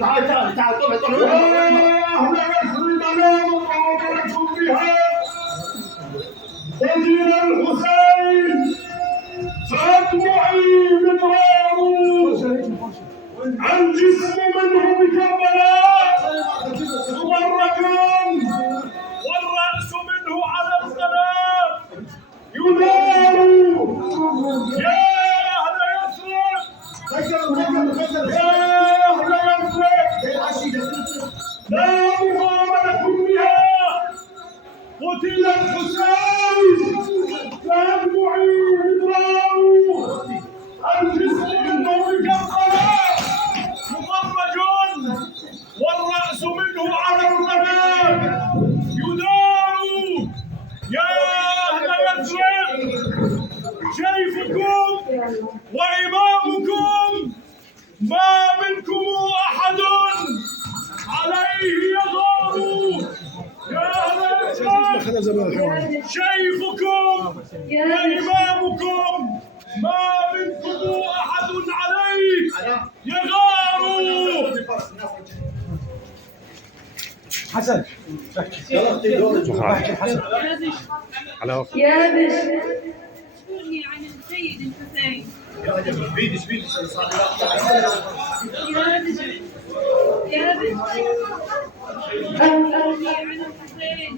تعال تعال تعال طلع طلع يخرب على مقابلة بها وزير الحسين سأطمعي مدراره عن جسم منه بكربلاء مبركا والرأس منه على القناة يدار يا أهل يثرب يا أهل يثرب لا مقام لكم بها قتل الحسين فأطمعي مدراره عن جسم منه بكربلاء مبرج والرأس منه على القناة يدار يا أهل يثرب شيخكم وإمامكم ما منكم أحد عليه يغار يا أهل يثرب شيخكم وإمامكم ما منكم أحد عليه يغار حسن على وقت يا بش اخبرني عن السيد الحسين. يا بش يا بش اخبرني عن الحسين.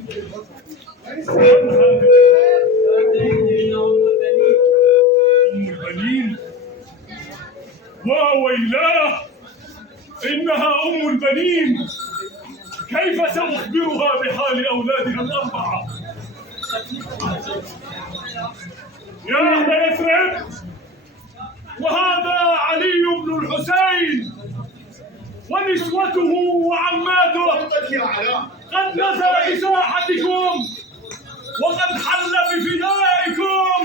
البنين وويلاه إنها أم البنين كيف سأخبرها بحال أولادها الأربعة يا أهل يثرب وهذا علي بن الحسين ونسوته وعماته قد نزل بساحتكم وقد حل بفدائكم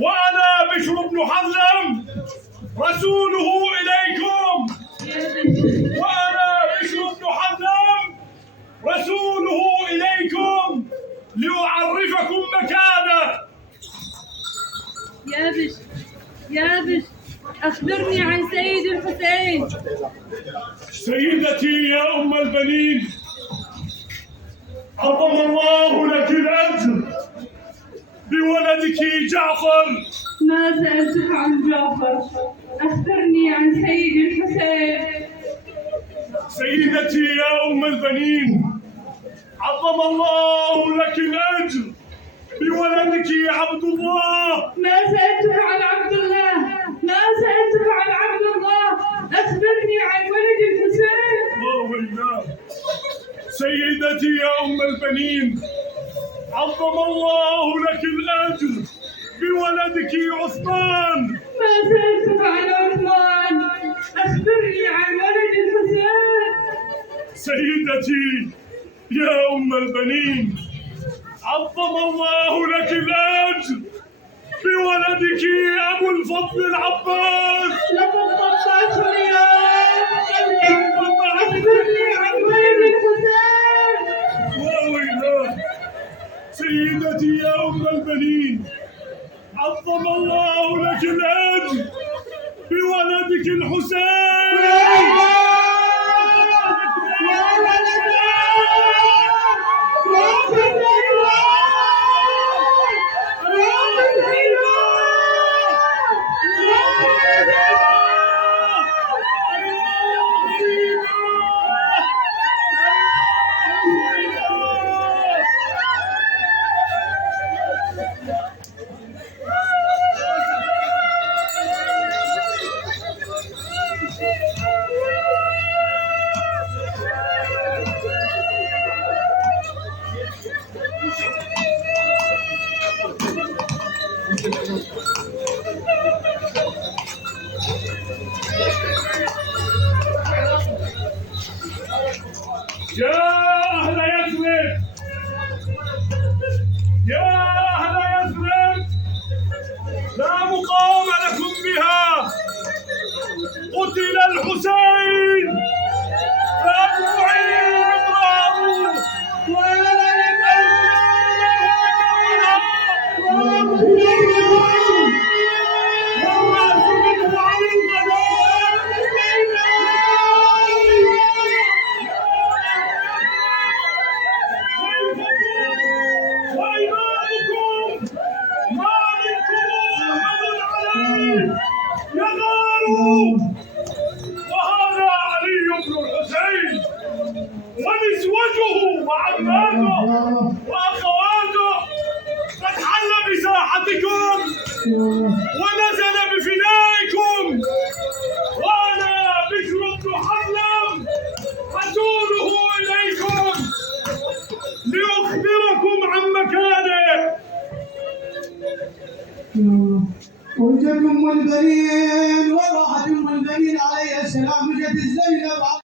وأنا بشر بن حزم رسوله إليكم وأنا بشر بن حزم رسوله إليكم لأعرفكم مكانه. يا بش أخبرني عن سيد الحسين. سيدتي يا أم البنين عظم الله لك الأجر بولدك جعفر. ما سألتك عن جعفر، أخبرني عن سيد الحسين. سيدتي يا أم البنين عظم الله لك الأجر بولدك عبد الله. ما سألتك عن عبد الله، ما سألتك عن عبد الله، أخبرني عن ولد الحسين. ويلاه سيدتي يا أم البنين عظم الله لك الأجر بولدك عثمان. ما سألتك عن عثمان، أخبرني عن ولد الحسين. سيدتي يا أم البنين عظم الله لك الأجر بولدك أبو الفضل العباس. لقد قطعتني يا أخبرني عن ولد الحسين. وويلاه سيدتي يا أم البنين عظم الله لك الأجر بولدك الحسين. يا أهل يثرب يا أهل يثرب لا مقام لكم بها قتل الحسين فأطمعي مدراره والرأس منه ونزل بفنائكم، وأنا بشر بن حضلم رسوله إليكم لأخبركم عن مكانه. وجدكم البريء